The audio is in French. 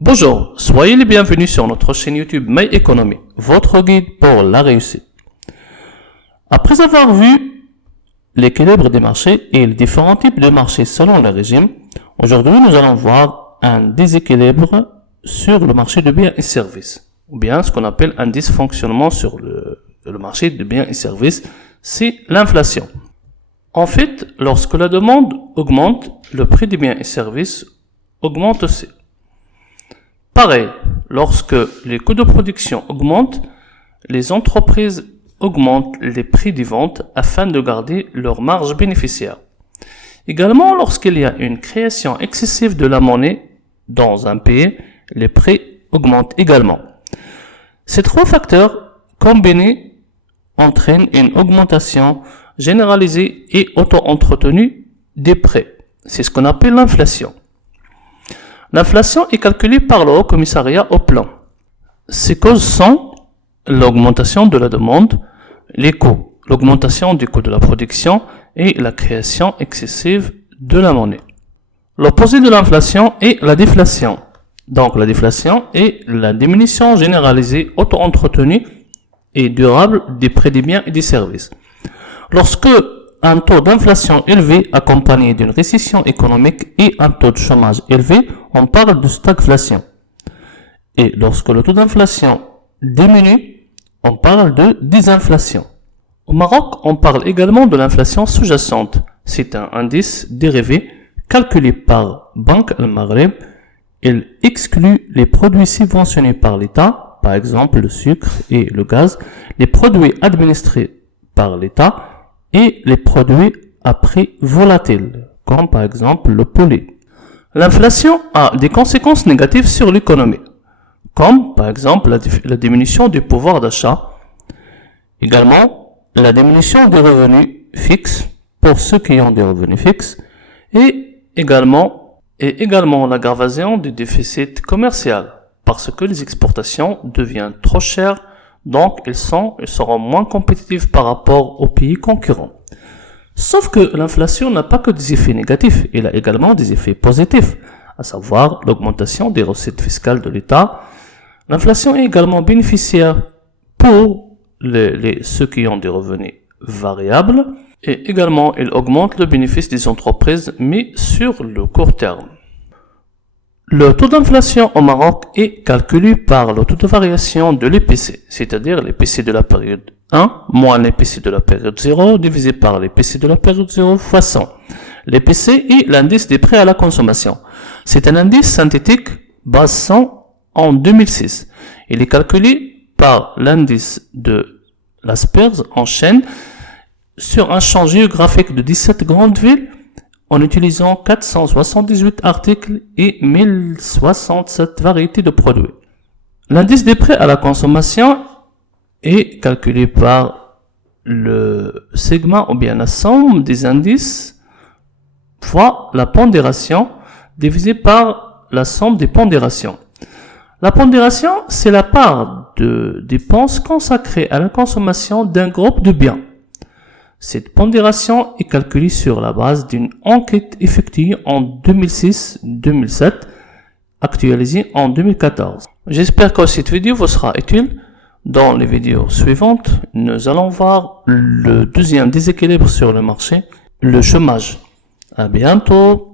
Bonjour, soyez les bienvenus sur notre chaîne YouTube My Economy, votre guide pour la réussite. Après avoir vu l'équilibre des marchés et les différents types de marchés selon le régime, aujourd'hui nous allons voir un déséquilibre sur le marché de biens et services, ou bien ce qu'on appelle un dysfonctionnement sur le marché de biens et services, c'est l'inflation. En fait, lorsque la demande augmente, le prix des biens et services augmente aussi. Pareil, lorsque les coûts de production augmentent, les entreprises augmentent les prix des ventes afin de garder leur marge bénéficiaire. Également, lorsqu'il y a une création excessive de la monnaie dans un pays, les prix augmentent également. Ces trois facteurs combinés entraînent une augmentation généralisée et auto-entretenue des prix. C'est ce qu'on appelle l'inflation. L'inflation est calculée par le Haut Commissariat au Plan. Ces causes sont l'augmentation de la demande, les coûts, l'augmentation du coût de la production et la création excessive de la monnaie. L'opposé de l'inflation est la déflation. Donc la déflation est la diminution généralisée, auto-entretenue et durable des prix des biens et des services. Lorsque un taux d'inflation élevé accompagné d'une récession économique et un taux de chômage élevé, on parle de stagflation. Et lorsque le taux d'inflation diminue, on parle de désinflation. Au Maroc, on parle également de l'inflation sous-jacente. C'est un indice dérivé calculé par Banque Al Maghreb. Il exclut les produits subventionnés par l'État, par exemple le sucre et le gaz, les produits administrés par l'État, et les produits à prix volatile, comme par exemple le poulet. L'inflation a des conséquences négatives sur l'économie, comme par exemple la diminution du pouvoir d'achat, également la diminution des revenus fixes pour ceux qui ont des revenus fixes, et également l'aggravation du déficit commercial, parce que les exportations deviennent trop chères. Donc, ils seront moins compétitifs par rapport aux pays concurrents. Sauf que l'inflation n'a pas que des effets négatifs, elle a également des effets positifs, à savoir l'augmentation des recettes fiscales de l'État. L'inflation est également bénéficiaire pour ceux qui ont des revenus variables, et également elle augmente le bénéfice des entreprises, mais sur le court terme. Le taux d'inflation au Maroc est calculé par le taux de variation de l'IPC, c'est-à-dire l'IPC de la période 1 moins l'IPC de la période 0 divisé par l'IPC de la période 0 fois 100. L'IPC est l'indice des prix à la consommation. C'est un indice synthétique base 100 en 2006. Il est calculé par l'indice de l'Aspers en chaîne sur un champ géographique de 17 grandes villes en utilisant 478 articles et 1067 variétés de produits. L'indice des prix à la consommation est calculé par le segment ou bien la somme des indices fois la pondération divisée par la somme des pondérations. La pondération, c'est la part de dépenses consacrées à la consommation d'un groupe de biens. Cette pondération est calculée sur la base d'une enquête effectuée en 2006-2007, actualisée en 2014. J'espère que cette vidéo vous sera utile. Dans les vidéos suivantes, nous allons voir le deuxième déséquilibre sur le marché, le chômage. À bientôt!